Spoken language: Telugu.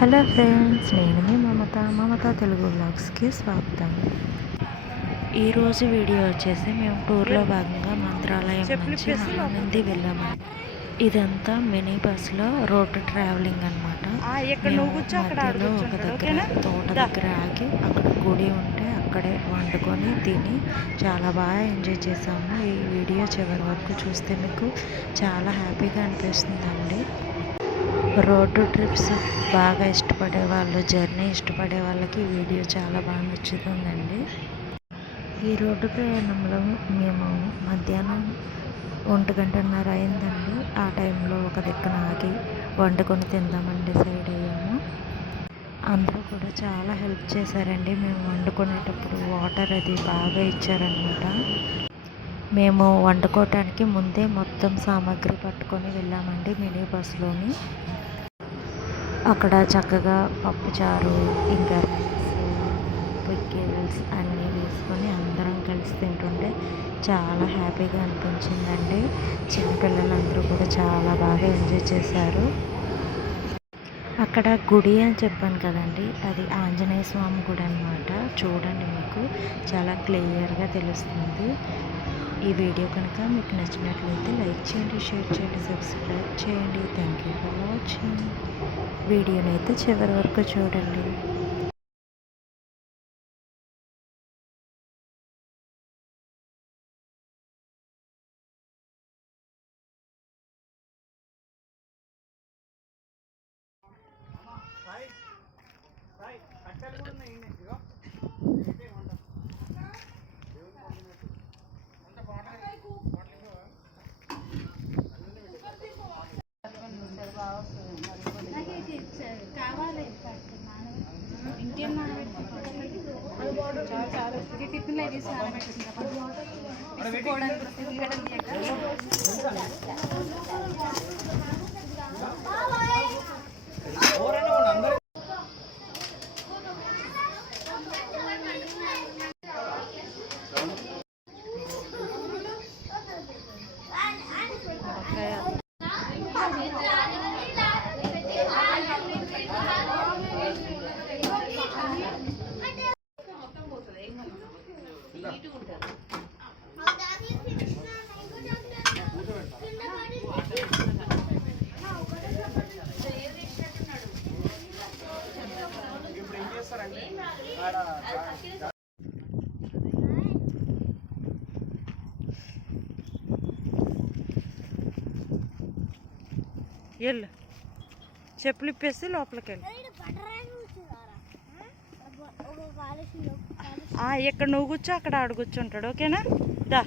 హలో ఫ్రెండ్స్, నేను మీ మమత తెలుగు వ్లాగ్స్కి స్వాగతం. ఈరోజు వీడియో వచ్చేసి మేము టూర్లో భాగంగా మంత్రాలయం నుంచి మహానంది వెళ్ళాము. ఇదంతా మినీ బస్సులో రోడ్డు ట్రావెలింగ్ అనమాట. మధ్యలో ఒక దగ్గర తోట దగ్గర ఆగి అక్కడ గుడి ఉంటే అక్కడే వండుకొని తిని చాలా బాగా ఎంజాయ్ చేసాము. ఈ వీడియో చివరి వరకు చూస్తే మీకు చాలా హ్యాపీగా అనిపిస్తుందండి. రోడ్డు ట్రిప్స్ బాగా ఇష్టపడే వాళ్ళు, జర్నీ ఇష్టపడే వాళ్ళకి ఈ వీడియో చాలా బాగా నచ్చుతుందండి. ఈ రోడ్డు ప్రయాణంలో మేము మధ్యాహ్నం 1:30 అయిందండి. ఆ టైంలో ఒక దిక్కున ఆగి వండుకొని తిందామని డిసైడ్ అయ్యాము. అందరూ కూడా చాలా హెల్ప్ చేశారండి. మేము వండుకునేటప్పుడు వాటర్ అది బాగా ఇచ్చారనమాట. మేము వండుకోవటానికి ముందే మొత్తం సామాగ్రి పట్టుకొని వెళ్ళామండి మినీ బస్సులోని. అక్కడ చక్కగా పప్పుచారు, ఇంకా రైస్, పికిల్స్ అన్నీ వేసుకొని అందరం కలిసి తింటుంటే చాలా హ్యాపీగా అనిపించిందండి. చిన్నపిల్లలందరూ కూడా చాలా బాగా ఎంజాయ్ చేశారు. అక్కడ గుడి అని చెప్పాను కదండి, అది ఆంజనేయ స్వామి గుడి అనమాట. చూడండి, మీకు చాలా క్లియర్గా తెలుస్తుంది. ఈ వీడియో కనుక మీకు నచ్చినట్లయితే లైక్ చేయండి, షేర్ చేయండి, సబ్స్క్రైబ్ చేయండి. Thank you for watching. వీడియోని అయితే చివరి వరకు చూడండి. కావాలి ఇంకేం చాలా టిఫిన్లు అవి వెళ్ళు, చెప్పులు ఇప్పేసి లోపలికి వెళ్ళి. ఇక్కడ నువ్వు కూర్చో, అక్కడ ఆడు కూర్చుంటాడు. ఓకేనా? దా.